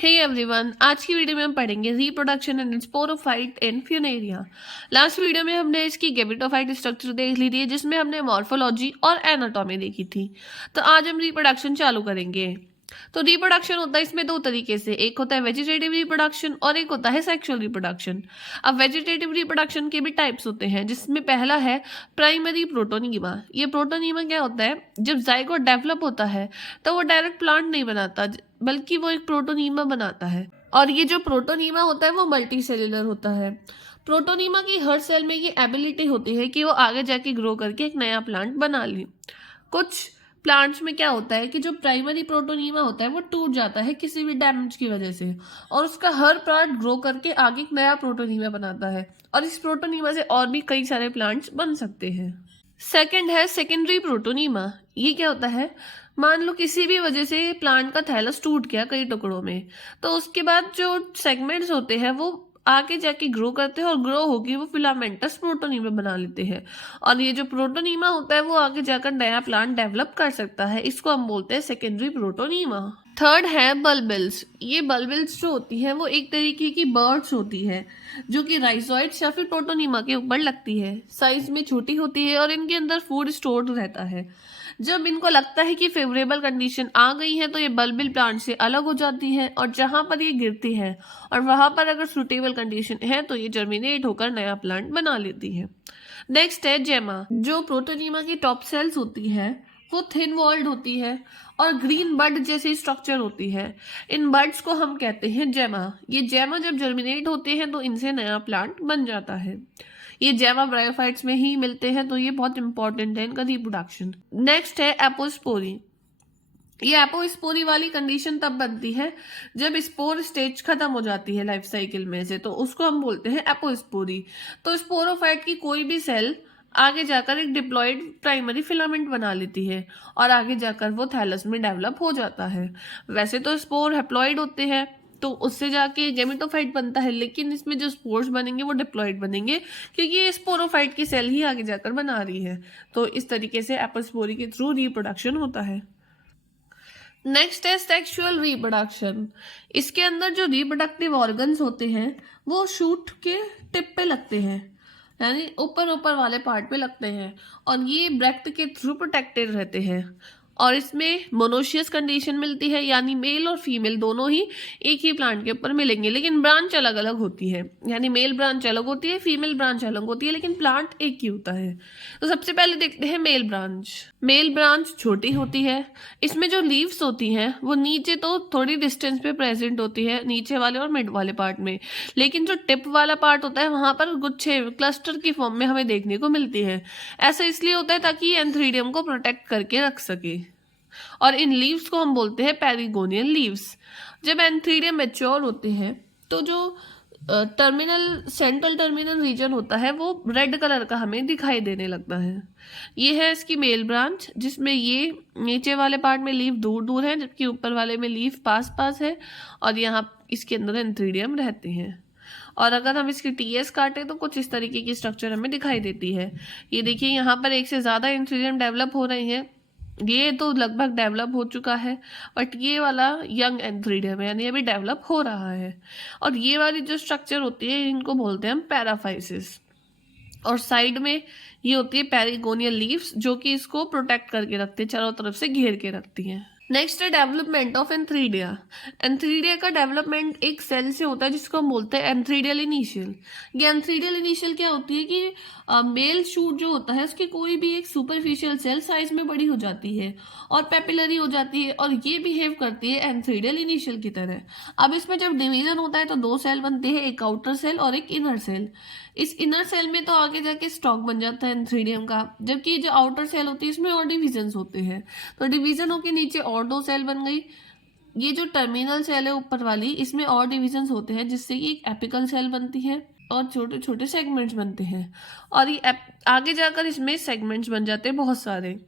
Hey everyone, आज की video में हम पढ़ेंगे reproduction and sporophyte in Funaria. Last video में हमने इसकी गेमेटोफाइट स्ट्रक्चर देख ली थी, जिसमें हमने मॉर्फोलॉजी और एनाटॉमी देखी थी। तो आज हम रिप्रोडक्शन चालू करेंगे। तो रिप्रोडक्शन होता है इसमें दो तरीके से, एक होता है वेजिटेटिव रिप्रोडक्शन और एक होता है सेक्सुअल रिप्रोडक्शन। अब वेजिटेटिव रिप्रोडक्शन के भी टाइप्स होते हैं, जिसमें पहला है प्राइमरी प्रोटोनीमा। ये प्रोटोनीमा क्या होता है, जब जाइगोट डेवलप होता है तो वो डायरेक्ट प्लांट नहीं बनाता, बल्कि वो एक प्रोटोनीमा बनाता है। और ये जो प्रोटोनीमा होता है वो मल्टी सेल्यूलर होता है। प्रोटोनीमा की हर सेल में ये एबिलिटी होती है कि वो आगे जाके ग्रो करके एक नया प्लांट बना ले। कुछ प्लांट्स में क्या होता है कि जो प्राइमरी प्रोटोनीमा होता है वो टूट जाता है किसी भी डैमेज की वजह से, और उसका हर प्लांट ग्रो करके आगे एक नया प्रोटोनीमा बनाता है, और इस प्रोटोनीमा से और भी कई सारे प्लांट्स बन सकते हैं। सेकंड है सेकेंडरी प्रोटोनीमा। ये क्या होता है, मान लो किसी भी वजह से प्लांट का थैलस टूट गया कई टुकड़ों में, तो उसके बाद जो सेगमेंट्स होते हैं वो आगे जाके ग्रो करते हैं, और ग्रो होगी वो फिलामेंटस प्रोटोनीमा बना लेते हैं, और ये जो प्रोटोनीमा होता है वो आगे जाकर नया प्लांट डेवलप कर सकता है। इसको हम बोलते हैं सेकेंडरी प्रोटोनीमा। थर्ड है बल्बिल्स। ये बल्बिल्स जो होती है वो एक तरीके की बर्ड्स होती है, जो कि राइजोइड्स या फिर प्रोटोनीमा के ऊपर लगती है। साइज में छोटी होती है और इनके अंदर फूड स्टोर्ड रहता है। जब इनको लगता है कि फेवरेबल कंडीशन आ गई है तो ये बल्बिल प्लांट से अलग हो जाती है, और जहां पर ये गिरती है और वहां पर अगर सुटेबल कंडीशन है तो ये जर्मिनेट होकर नया प्लांट बना लेती है। नेक्स्ट है जेमा। जो प्रोटोनीमा की टॉप सेल्स होती है वो थिन वॉल्ड होती है और ग्रीन बड जैसी स्ट्रक्चर होती है। इन बर्ड्स को हम कहते हैं जेमा। ये जेमा जब जर्मिनेट होते हैं तो इनसे नया प्लांट बन जाता है। ये जेमा ब्रायोफाइट्स में ही मिलते हैं, तो ये बहुत इंपॉर्टेंट है इनका रिप्रोडक्शन। नेक्स्ट है एपोस्पोरी। ये एपोस्पोरी वाली कंडीशन तब बनती है जब स्पोर स्टेज खत्म हो जाती है लाइफ साइकिल में से, तो उसको हम बोलते हैं एपोस्पोरी। तो स्पोरोफाइट की कोई भी सेल आगे जाकर एक डिप्लॉयड प्राइमरी फिलामेंट बना लेती है, और आगे जाकर वो थैलस में डेवलप हो जाता है। वैसे तो स्पोर हैप्लॉइड होते हैं, तो उससे जाके गेमेटोफाइट बनता है, लेकिन इसमें जो स्पोर्स बनेंगे वो डिप्लॉयड बनेंगे, क्योंकि ये स्पोरोफाइट की सेल ही आगे जाकर बना रही है। तो इस तरीके से एपोस्पोरी के थ्रू रिप्रोडक्शन होता है। नेक्स्ट है सेक्सुअल रिप्रोडक्शन। इसके अंदर जो रिप्रोडक्टिव ऑर्गन्स होते हैं वो शूट के टिप पे लगते हैं, यानी ऊपर ऊपर वाले पार्ट पे लगते हैं, और ये ब्रैक्ट के थ्रू प्रोटेक्टेड रहते हैं। और इसमें मोनोशियस कंडीशन मिलती है, यानी मेल और फीमेल दोनों ही एक ही प्लांट के ऊपर मिलेंगे, लेकिन ब्रांच अलग अलग होती है। यानी मेल ब्रांच अलग होती है, फीमेल ब्रांच अलग होती है, लेकिन प्लांट एक ही होता है। तो सबसे पहले देखते हैं मेल ब्रांच। मेल ब्रांच छोटी होती है। इसमें जो लीव्स होती हैं वो नीचे तो थोड़ी डिस्टेंस पे प्रेजेंट होती है, नीचे वाले और मिड वाले पार्ट में, लेकिन जो टिप वाला पार्ट होता है वहां पर गुच्छे क्लस्टर की फॉर्म में हमें देखने को मिलती है। ऐसा इसलिए होता है ताकि ये एंथ्रीडियम को प्रोटेक्ट करके रख सके। और इन लीव्स को हम बोलते हैं पेरिगोनियल लीव्स। जब एंथ्रीडियम मैच्योर होते हैं तो जो सेंट्रल टर्मिनल रीजन होता है वो रेड कलर का हमें दिखाई देने लगता है। ये है इसकी मेल ब्रांच, जिसमें ये नीचे वाले पार्ट में लीफ दूर दूर है, जबकि ऊपर वाले में लीफ पास पास है, और यहाँ इसके अंदर एंथ्रीडियम रहते हैं। और अगर हम इसकी टीएस काटें तो कुछ इस तरीके की स्ट्रक्चर हमें दिखाई देती है। ये देखिए, यहाँ पर एक से ज़्यादा एंथ्रीडियम डेवलप हो रहे हैं। ये तो लगभग डेवलप हो चुका है, बट ये वाला यंग एंथ्रीडियम है, यानी अभी डेवलप हो रहा है। और ये वाली जो स्ट्रक्चर होती है इनको बोलते हैं हम पैराफाइसिस। और साइड में ये होती है पेरिगोनियल लीव्स, जो कि इसको प्रोटेक्ट करके रखती है, चारों तरफ से घेर के रखती हैं। नेक्स्ट है डेवलपमेंट ऑफ एंथ्रीडिया। एंथ्रीडिया का डेवलपमेंट एक सेल से होता है जिसको हम बोलते हैं एंथ्रीडियल इनिशियल। ये एंथ्रीडियल इनिशियल क्या होती है कि मेल शूट जो होता है उसकी कोई भी एक सुपरफिशियल सेल साइज में बड़ी हो जाती है और पेपिलरी हो जाती है, और ये बिहेव करती है एंथ्रीडियल इनिशियल की तरह। अब इसमें जब डिवीजन होता है तो दो सेल बनते हैं, एक आउटर सेल और एक इनर सेल। इस इनर सेल में तो आगे जाके स्टॉक बन जाता है एंथ्रीडियम का, जबकि जो आउटर सेल होती है इसमें और डिविजन्स होते हैं। तो डिवीजन होके नीचे और दो सेल बन गई। ये जो टर्मिनल सेल है ऊपर वाली, इसमें और डिविजन्स होते हैं, जिससे कि एक एपिकल सेल बनती है और छोटे छोटे सेगमेंट्स बनते हैं, और ये आगे जाकर इसमें सेगमेंट्स बन जाते हैं बहुत सारे।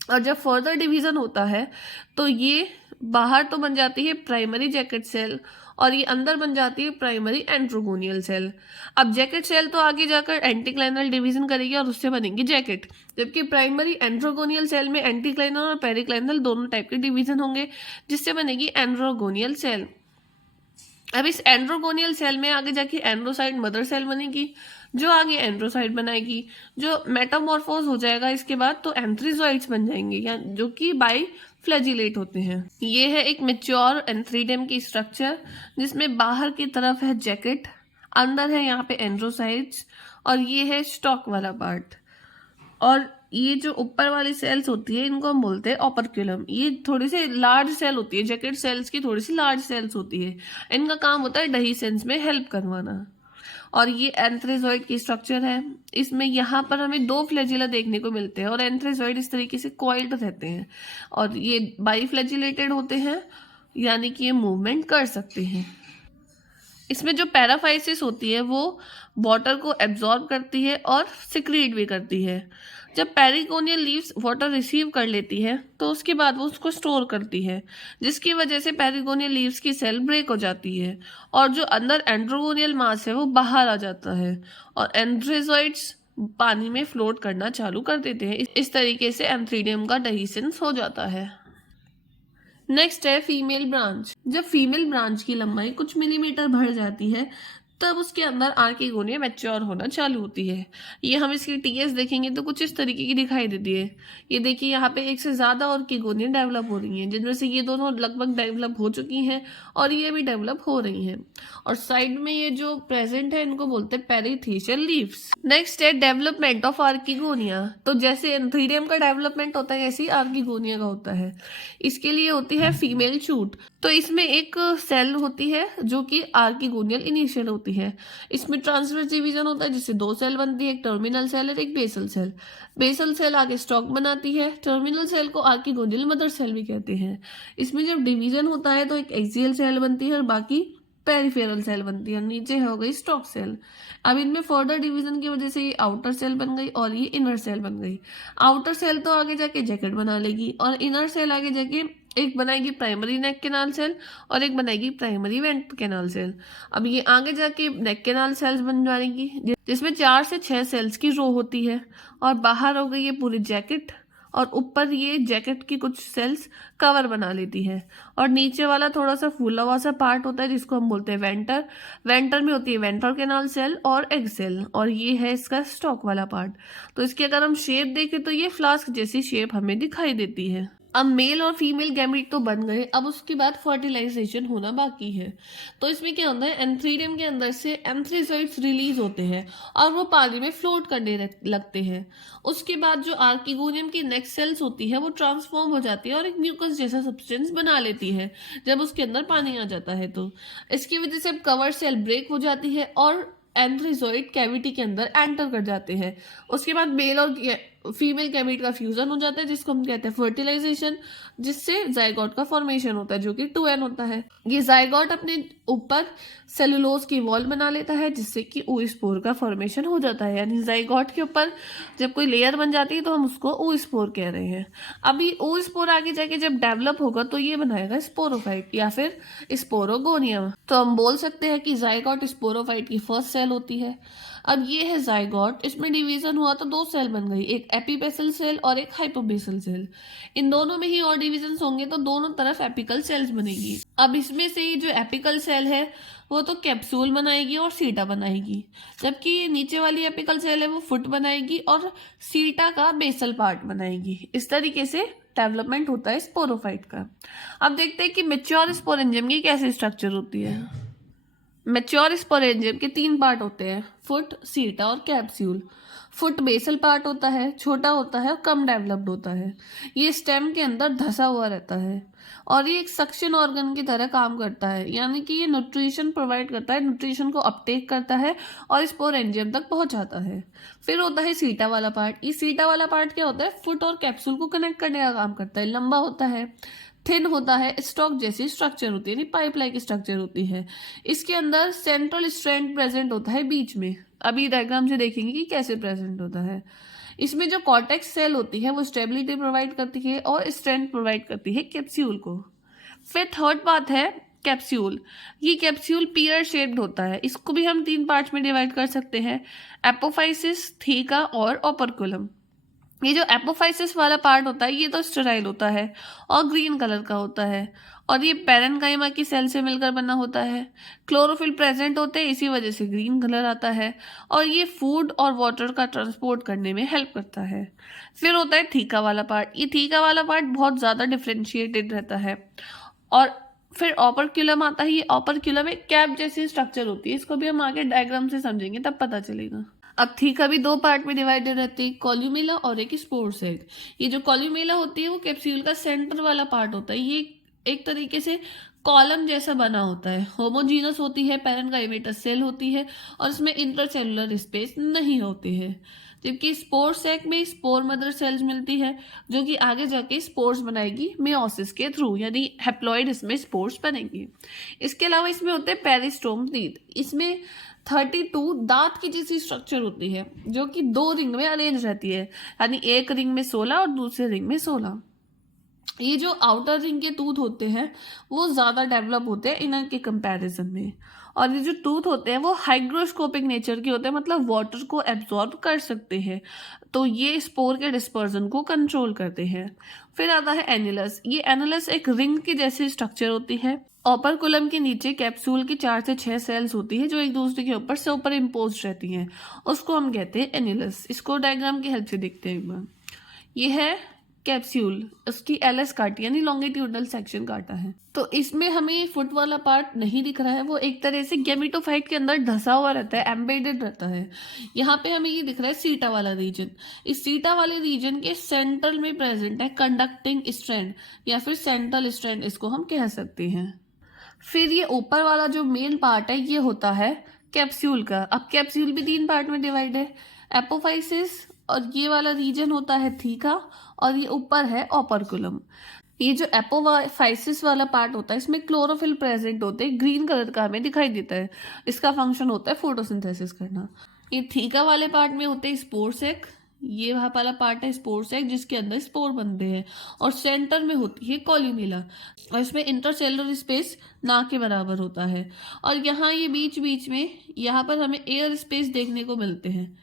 और जब फर्दर डिवीजन होता है तो ये बाहर तो बन जाती है प्राइमरी जैकेट सेल, और ये अंदर बन जाती है प्राइमरी एंट्रोगोनियल सेल। अब जैकेट सेल तो आगे जाकर एंटीक्लाइनल डिवीजन करेगी और उससे बनेगी जैकेट, जबकि प्राइमरी एंट्रोगोनियल सेल में एंटीक्लाइनल और पेरिक्लाइनल दोनों टाइप के डिवीजन होंगे, जिससे बनेगी एंड्रोगोनियल सेल। अब इस एंड्रोगोनियल सेल में आगे जाके एंड्रोसाइट मदर सेल बनेगी, जो आगे एंड्रोसाइट बनाएगी, जो मेटामॉर्फोज हो जाएगा इसके बाद तो एंथ्रीजोइड्स बन जाएंगे, या जो कि बाई फ्लैजिलेट होते हैं। ये है एक मेच्योर एंथ्रीडियम की स्ट्रक्चर, जिसमें बाहर की तरफ है जैकेट, अंदर है यहाँ पे एंड्रोसाइट्स, और ये है स्टॉक वाला पार्ट। और ये जो ऊपर वाली सेल्स होती है इनको हम बोलते हैं ओपर्क्यूलम। ये थोड़ी सी लार्ज सेल होती है, जैकेट सेल्स की थोड़ी सी लार्ज सेल्स होती है। इनका काम होता है डहीसेंस में हेल्प करवाना। और ये एंथ्रेजोइड की स्ट्रक्चर है। इसमें यहाँ पर हमें 2 फ्लैजिला देखने को मिलते हैं, और एंथ्रेजोइड इस तरीके से कॉइल्ड रहते हैं, और ये बाईफ्लैजिलेटेड होते हैं, यानी कि ये मूवमेंट कर सकते हैं। इसमें जो पैराफाइसिस होती है वो वाटर को एब्जॉर्ब करती है और सिक्रीट भी करती है। जब पेरिकोनियल लीव्स वाटर रिसीव कर लेती है तो उसके बाद वो उसको स्टोर करती है, जिसकी वजह से पेरिकोनियल लीव्स की सेल ब्रेक हो जाती है, और जो अंदर एंड्रोगोनियल मास है वो बाहर आ जाता है, और एंथ्रेजोइड्स पानी में फ्लोट करना चालू कर देते हैं। इस तरीके से एंथ्रीडियम का डहीसेंस हो जाता है। नेक्स्ट है फीमेल ब्रांच। जब फीमेल ब्रांच की लंबाई कुछ मिलीमीटर बढ़ जाती है तब उसके अंदर आर्किगोनिया मैच्योर होना चालू होती है। ये हम इसकी टीएस देखेंगे तो कुछ इस तरीके की दिखाई देती है। ये देखिए यहाँ पे एक से ज़्यादा आर्किगोनिया डेवलप हो रही हैं, जिनमें से ये दोनों लगभग डेवलप हो चुकी हैं और ये भी डेवलप हो रही हैं। और साइड में ये जो प्रेजेंट है इनको बोलते हैं पेरिथेशियल लीव्स। नेक्स्ट है डेवलपमेंट ऑफ आर्किगोनिया। तो जैसे एंथ्रीडियम का डेवलपमेंट होता है ऐसे ही आर्किगोनिया का होता है। इसके लिए होती है फीमेल शूट। तो इसमें एक सेल होती है जो कि आर्किगोनियल इनिशियल होती है। इसमें ट्रांसवर्स डिवीजन होता है जिससे 2 सेल बनती है, एक टर्मिनल सेल और एक बेसल सेल। बेसल सेल आगे स्टॉक बनाती है, टर्मिनल सेल को आर्किगोनियल मदर सेल भी कहते हैं। इसमें जब डिवीजन होता है तो एक एक्सियल सेल बनती है और बाकी पेरिफेरल सेल बनती है, नीचे हो गई स्टॉक सेल। अब इनमें फर्दर डिवीजन की वजह से ये आउटर सेल बन गई और ये इनर सेल बन गई। आउटर सेल तो आगे जाके जैकेट बना लेगी, और इनर सेल आगे जाके एक बनाएगी प्राइमरी नेक कैनाल सेल और एक बनाएगी प्राइमरी वेंट कैनाल सेल। अब ये आगे जाके नेक कैनाल सेल्स बन जाएंगी, जिसमें 4 से 6 सेल्स की रो होती है, और बाहर हो गई ये पूरी जैकेट, और ऊपर ये जैकेट की कुछ सेल्स कवर बना लेती है, और नीचे वाला थोड़ा सा फूला हुआ सा पार्ट होता है जिसको हम बोलते हैं वेंटर। वेंटर में होती है वेंट्रल कैनाल सेल और एग सेल, और ये है इसका स्टॉक वाला पार्ट। तो इसकी अगर हम शेप देखें तो ये फ्लास्क जैसी शेप हमें दिखाई देती है। अब मेल और फीमेल गैमेट तो बन गए, अब उसके बाद फर्टिलाइजेशन होना बाकी है। तो इसमें क्या होता है, एंथ्रीडियम के अंदर से एंथ्रीजोइड्स रिलीज होते हैं और वो पानी में फ्लोट करने लगते हैं। उसके बाद जो आर्किगोनियम की नेक्स्ट सेल्स होती है वो ट्रांसफॉर्म हो जाती है और एक म्यूकस जैसा सब्सटेंस बना लेती है जब उसके अंदर पानी आ जाता है। तो इसकी वजह से अब कवर सेल ब्रेक हो जाती है और एंथ्रीजोइड कैविटी के अंदर एंटर कर जाते हैं। उसके बाद मेल और फीमेल गैमेट का फ्यूजन हो जाता है जिसको हम कहते हैं फर्टिलाइजेशन, जिससे जाइगोट का फॉर्मेशन होता है जो कि 2n होता है। ये जाइगोट अपने ऊपर सेलुलोज की वॉल बना लेता है जिससे कि oospore का फॉर्मेशन हो जाता है। यानी जाइगोट के ऊपर जब कोई लेयर बन जाती है तो हम उसको oospore कह रहे हैं। अभी oospore आगे जाके जब डेवलप होगा तो ये बनाएगा स्पोरोफाइट या फिर स्पोरोगोनियम। तो हम बोल सकते हैं कि जाइगोट स्पोरोफाइट की फर्स्ट सेल होती है। अब ये है जाइगोट, इसमें डिवीजन हुआ तो 2 सेल बन गई, एक एपीबेसल सेल और एक हाइपोबेसल सेल। इन दोनों में ही और डिवीजन होंगे तो दोनों तरफ एपिकल सेल्स बनेगी। अब इसमें से ही जो एपिकल सेल है वो तो कैप्सूल बनाएगी और सीटा बनाएगी, जबकि ये नीचे वाली एपिकल सेल है वो फुट बनाएगी और सीटा का बेसल पार्ट बनाएगी। इस तरीके से डेवलपमेंट होता है स्पोरोफाइट का। अब देखते हैं कि मैच्योर स्पोरेंजियम की कैसे स्ट्रक्चर होती है। मैच्योर स्पोरेंजियम के 3 पार्ट होते हैं, फुट, सीटा और कैप्सूल। फुट बेसल पार्ट होता है, छोटा होता है और कम डेवलप्ड होता है। ये स्टेम के अंदर धंसा हुआ रहता है और ये एक सक्शन ऑर्गन की तरह काम करता है, यानी कि ये न्यूट्रिशन प्रोवाइड करता है, न्यूट्रिशन को अपटेक करता है और स्पोरेंजियम तक पहुंचाता है। फिर होता है सीटा वाला पार्ट। ये सीटा वाला पार्ट क्या होता है, फुट और कैप्सूल को कनेक्ट करने का काम करता है। लंबा होता है, थिन होता है, स्टॉक जैसी स्ट्रक्चर होती है, यानी पाइप लाइक स्ट्रक्चर होती है। इसके अंदर सेंट्रल स्ट्रैंड प्रेजेंट होता है बीच में। अभी डायग्राम से देखेंगे कि कैसे प्रेजेंट होता है। इसमें जो कॉर्टेक्स सेल होती है वो स्टेबिलिटी प्रोवाइड करती है और स्ट्रेंथ प्रोवाइड करती है कैप्सूल को। फिर थर्ड बात है कैप्सूल। ये कैप्सूल पियर शेप्ड होता है। इसको भी हम 3 पार्ट्स में डिवाइड कर सकते हैं, एपोफाइसिस, थीका और ओपर्कुलम। ये जो एपोफाइसिस वाला पार्ट होता है ये तो स्टेराइल होता है और ग्रीन कलर का होता है, और ये पैरेन्काइमा की सेल से मिलकर बना होता है। क्लोरोफिल प्रेजेंट होते हैं, इसी वजह से ग्रीन कलर आता है, और ये फूड और वाटर का ट्रांसपोर्ट करने में हेल्प करता है। फिर होता है थीका वाला पार्ट। ये थीका वाला पार्ट बहुत ज़्यादा डिफ्रेंशिएटेड रहता है। और फिर ऑपरक्यूलम आता है। ये ऑपरक्यूलम एक कैप जैसी स्ट्रक्चर होती है, इसको भी हम आगे डायग्राम से समझेंगे तब पता चलेगा। अब थीका भी दो पार्ट में डिवाइडेड रहती है, कॉल्यूमेला और एक स्पोर सेल। ये जो कॉल्यूमेला होती है वो कैप्सूल का सेंटर वाला पार्ट होता है। ये एक तरीके से कॉलम जैसा बना होता है, होमोजीनस होती है, पैरेन्काइमेटस सेल होती है, और इसमें इंटरसेलुलर स्पेस नहीं होती है। जबकि स्पोर सैक में स्पोर मदर सेल्स मिलती है, जो कि आगे जाके स्पोर्स बनाएगी मेयोसिस के थ्रू, यानी हैप्लॉइड इसमें स्पोर्स बनेंगे। इसके अलावा इसमें होते हैं पेरिस्टोम टीथ। इसमें 32 दांत की जैसी स्ट्रक्चर होती है, जो कि दो रिंग में अरेंज रहती है, यानी एक रिंग में 16 और दूसरे रिंग में 16। ये जो आउटर रिंग के टूथ होते हैं वो ज़्यादा डेवलप होते हैं इनर के कंपैरिजन में, और ये जो टूथ होते हैं वो हाइग्रोस्कोपिक नेचर के होते हैं, मतलब वाटर को एब्जॉर्ब कर सकते हैं, तो ये स्पोर के डिस्पर्जन को कंट्रोल करते हैं। फिर आता है एनुलस। ये एनुलस एक रिंग की जैसी स्ट्रक्चर होती है। ओपरकुलम के नीचे कैप्सूल की 4 से 6 सेल्स होती है जो एक दूसरे के ऊपर सुपर इम्पोज रहती हैं, उसको हम कहते हैं एनुलस। इसको डायग्राम की हेल्प से देखते हैं एक बार। ये है कैप्सूल, उसकी एलएस काटी यानी लॉन्गिट्यूडनल सेक्शन काटा है। तो इसमें हमें फुट वाला पार्ट नहीं दिख रहा है, वो एक तरह से गैमेटोफाइट के अंदर धसा हुआ रहता है, एम्बेडेड रहता है। यहाँ पे हमें ये दिख रहा है सीटा वाला रीजन। इस सीटा वाले रीजन के सेंट्रल में प्रेजेंट है कंडक्टिंग स्ट्रैंड, या फिर सेंट्रल स्ट्रैंड इसको हम कह सकते हैं। फिर ये ऊपर वाला जो मेन पार्ट है ये होता है कैप्सूल का। अब कैप्सूल भी 3 पार्ट में डिवाइड है, एपोफाइसिस, और ये वाला रीजन होता है थीका, और ये ऊपर है ओपरकुलम। ये जो एपोफाइसिस वाला पार्ट होता है इसमें क्लोरोफिल प्रेजेंट होते हैं, ग्रीन कलर का हमें दिखाई देता है। इसका फंक्शन होता है फोटोसिंथेसिस करना। ये थीका वाले पार्ट में होते हैं स्पोर सेक। ये वहाँ वाला पार्ट है स्पोर सेक जिसके अंदर स्पोर बनते हैं, और सेंटर में होती है कॉल्यूमेला, और इसमें इंटरसेलुलर स्पेस ना के बराबर होता है। और यहाँ ये बीच बीच में यहाँ पर हमें एयर स्पेस देखने को मिलते हैं,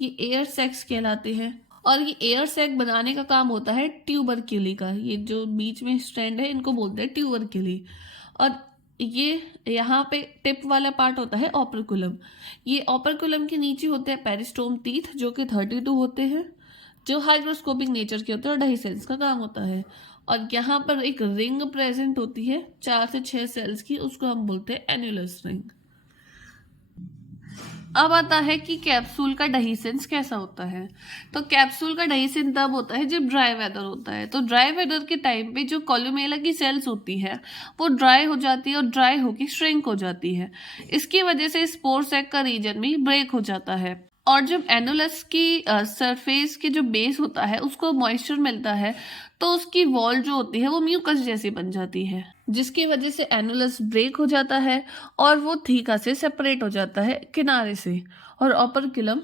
ये एयर सैक्स कहलाते हैं। और ये एयर सैक बनाने का काम होता है ट्यूबरक्यूली का। ये जो बीच में स्ट्रैंड है इनको बोलते हैं ट्यूबरक्यूली। और ये यहाँ पे टिप वाला पार्ट होता है ओपरकुलम। ये ओपरकुलम के नीचे होते हैं पेरिस्टोम टीथ, जो कि 32 होते हैं, जो हाइग्रोस्कोपिक नेचर के होते हैं और ढाई सेल्स का काम होता है। और यहाँ पर एक रिंग प्रेजेंट होती है 4 से 6 सेल्स की, उसको हम बोलते हैं एन्युलस रिंग। अब आता है कि कैप्सूल का डहीसेंस कैसा होता है। तो कैप्सूल का डहीसेंस तब होता है जब ड्राई वेदर होता है। तो ड्राई वेदर के टाइम पे जो कॉल्यूमेला की सेल्स होती है वो ड्राई हो जाती है, और ड्राई होकर श्रिंक हो जाती है। इसकी वजह से स्पोर सैक का रीजन भी ब्रेक हो जाता है, और जब एनुलस की सरफेस के जो बेस होता है उसको मॉइस्चर मिलता है, तो उसकी वॉल जो होती है वो म्यूकस जैसी बन जाती है, जिसकी वजह से एनुलस ब्रेक हो जाता है और वो थीका से सेपरेट हो जाता है किनारे से, और ओपरक्यूलम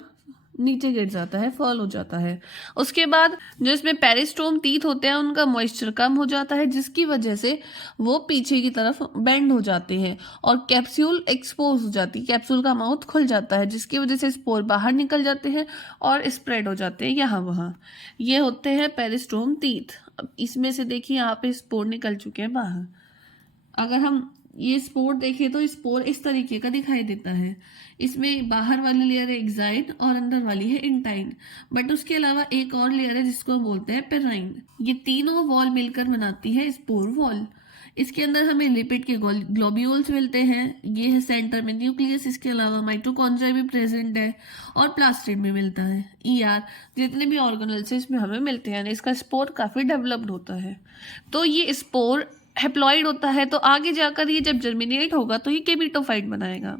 नीचे गिर जाता है, फॉल हो जाता है। उसके बाद जो इसमें पेरिस्टोम टीथ होते हैं उनका मॉइस्चर कम हो जाता है, जिसकी वजह से वो पीछे की तरफ बेंड हो जाते हैं और कैप्सूल एक्सपोज हो जाती है, कैप्सूल का माउथ खुल जाता है, जिसकी वजह से स्पोर बाहर निकल जाते हैं और स्प्रेड हो जाते हैं यहाँ वहाँ। ये होते हैं पेरिस्टोम टीथ। अब इसमें से देखिए यहाँ पे स्पोर निकल चुके हैं बाहर। अगर हम ये स्पोर देखें तो स्पोर इस तरीके का दिखाई देता है। इसमें बाहर वाली लेयर है एक्साइन और अंदर वाली है इंटाइन, बट उसके अलावा एक और लेयर है जिसको हम बोलते हैं पेराइन। ये तीनों वॉल मिलकर बनाती है स्पोर वॉल। इसके अंदर हमें लिपिड के ग्लोब्यूल्स मिलते हैं। ये है सेंटर में न्यूक्लियस, इसके अलावा माइटोकॉन्ड्रिया भी प्रेजेंट है, और प्लास्टिड में मिलता है ईआर। जितने भी ऑर्गेनेल्स हैं इसमें हमें मिलते हैं, इसका स्पोर काफ़ी डेवलप्ड होता है। तो ये स्पोर हैप्लॉइड होता है, तो आगे जाकर ये जब जर्मिनेट होगा तो ये केबिटोफाइट बनाएगा।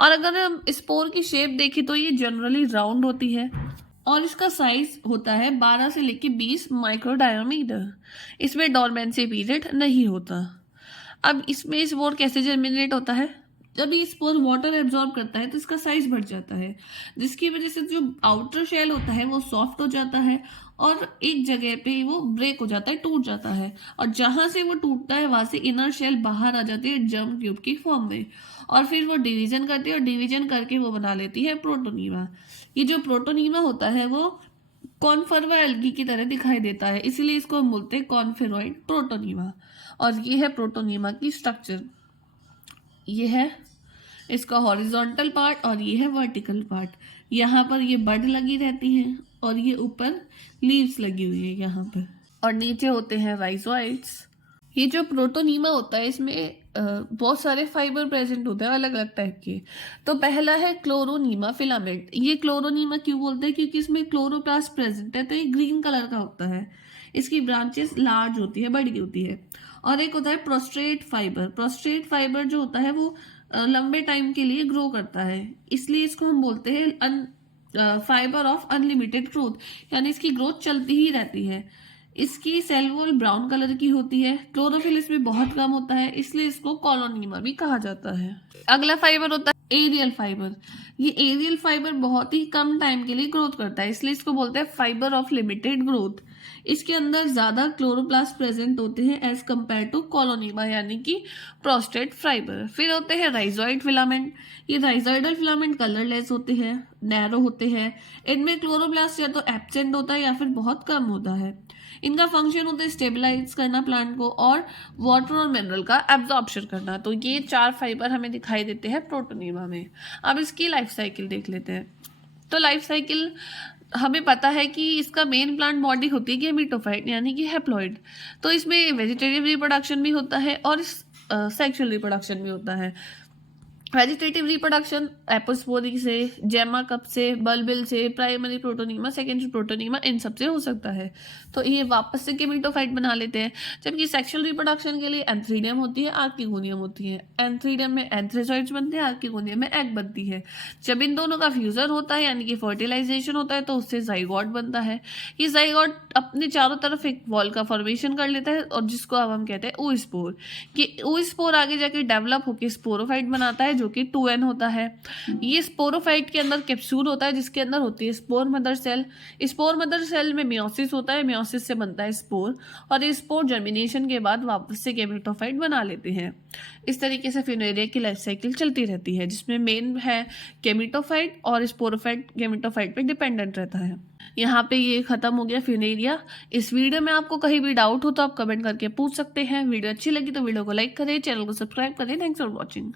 और अगर हम स्पोर की शेप देखें तो ये जनरली राउंड होती है, और इसका साइज होता है 12 से लेकर 20 माइक्रो डायमीटर। इसमें डोरमेंसी पीरियड नहीं होता। अब इसमें स्पोर कैसे जर्मिनेट होता है, जब ये स्पोर वाटर एब्जॉर्ब करता है तो इसका साइज बढ़ जाता है, जिसकी वजह से जो आउटर शेल होता है वो सॉफ्ट हो जाता है, और एक जगह पे वो ब्रेक हो जाता है, टूट जाता है, और जहां से वो टूटता है वहां से इनर शेल बाहर आ जाती है जर्म ट्यूब की फॉर्म में, और फिर वो डिवीजन करती है, और डिवीजन करके वो बना लेती है प्रोटोनीमा। ये जो प्रोटोनीमा होता है वो कॉन्फर्वा एल्गी की तरह दिखाई देता है, इसीलिए इसको हम बोलते हैं कॉन्फेरॉइड प्रोटोनीमा। और ये है प्रोटोनीमा की स्ट्रक्चर। ये है इसका हॉरिजॉन्टल पार्ट और ये है वर्टिकल पार्ट। यहाँ पर ये बड लगी रहती हैं और ये ऊपर लीव्स लगी हुई है यहाँ पर, और नीचे होते हैं राइजोइड्स। ये जो प्रोटोनीमा होता है इसमें बहुत सारे फाइबर प्रेजेंट होते हैं अलग अलग टाइप के। तो पहला है क्लोरोनीमा फिलामेंट। ये क्लोरोनीमा क्यों बोलते हैं? क्योंकि इसमें क्लोरोप्लास्ट प्रेजेंट है, तो ये ग्रीन कलर का होता है। इसकी ब्रांचेस लार्ज होती है, बड़ी होती है। और एक होता है प्रोस्ट्रेट फाइबर। प्रोस्ट्रेट फाइबर जो होता है वो लंबे टाइम के लिए ग्रो करता है, इसलिए इसको हम बोलते हैं फाइबर ऑफ अनलिमिटेड ग्रोथ, यानी इसकी ग्रोथ चलती ही रहती है। इसकी सेल वॉल ब्राउन कलर की होती है। क्लोरोफिल इसमें बहुत कम होता है, इसलिए इसको कॉलोनीमा भी कहा जाता है। अगला फाइबर होता है एरियल फाइबर। ये एरियल फाइबर बहुत ही कम टाइम के लिए ग्रोथ करता है, इसलिए इसको बोलते हैं फाइबर ऑफ लिमिटेड ग्रोथ। इसके अंदर ज्यादा क्लोरोप्लास्ट प्रेजेंट होते हैं एज कम्पेयर टू कॉलोनीमा, यानी कि प्रोस्टेट फाइबर। फिर होते हैं राइजोइड फिलामेंट। ये राइजोइडल फिलामेंट कलरलेस होते हैं, नैरो होते हैं। इनमें क्लोरोप्लास्ट या तो एब्सेंट होता है या फिर बहुत कम होता है। इनका फंक्शन होता है स्टेबलाइज करना प्लांट को और वाटर और मिनरल का एब्जॉर्प्शन करना। तो ये 4 फाइबर हमें दिखाई देते हैं प्रोटोनीमा में। अब इसकी लाइफ साइकिल देख लेते हैं। तो लाइफ साइकिल हमें पता है कि इसका मेन प्लांट बॉडी होती है गेमिटोफाइट, यानी कि हैप्लॉइड। तो इसमें वेजिटेटिव रिप्रोडक्शन भी होता है और सेक्सुअल रिप्रोडक्शन भी होता है। वेजिटेटिव रिप्रोडक्शन एपोस्पोरी से, जेमा कप से, बल्बिल से, प्राइमरी प्रोटोनीमा, सेकेंडरी प्रोटोनीमा, इन सब से हो सकता है। तो ये वापस से गेमिटोफाइट बना लेते हैं। जबकि सेक्सुअल रिप्रोडक्शन के लिए एंथ्रीडियम होती है, आर्किगोनियम होती है। एंथ्रीडियम में एंथ्रेसॉइड्स बनते हैं, आर्किगोनियम में एग बनती है। जब इन दोनों का फ्यूजन होता है यानी कि फर्टिलाइजेशन होता है तो उससे जाइगोट बनता है। ये जाइगोट अपने चारों तरफ एक वॉल का फॉर्मेशन कर लेता है और जिसको अब हम कहते हैं oospore। कि oospore आगे जाके डेवलप होकर स्पोरोफाइट बनाता है जो कि 2n होता है। ये स्पोरोफाइट के अंदर कैप्सूल होता है जिसके अंदर होती है spore mother cell. Spore mother cell में मियोसिस होता है, मियोसिस से बनता है स्पोर, और ये स्पोर जर्मिनेशन के बाद वापस से गेमेटोफाइट बना लेते हैं। इस तरीके से फ्यूनेरिया की लाइफ साइकिल चलती रहती है, जिसमें मेन है गेमेटोफाइट और स्पोरोफाइट गेमेटोफाइट पे डिपेंडेंट रहता है। यहाँ पे ये खत्म हो गया फ्यूनेरिया। इस वीडियो में आपको कहीं भी डाउट हो तो आप कमेंट करके पूछ सकते हैं। वीडियो अच्छी लगी तो वीडियो को लाइक करें, चैनल को सब्सक्राइब करें। Thanks for watching.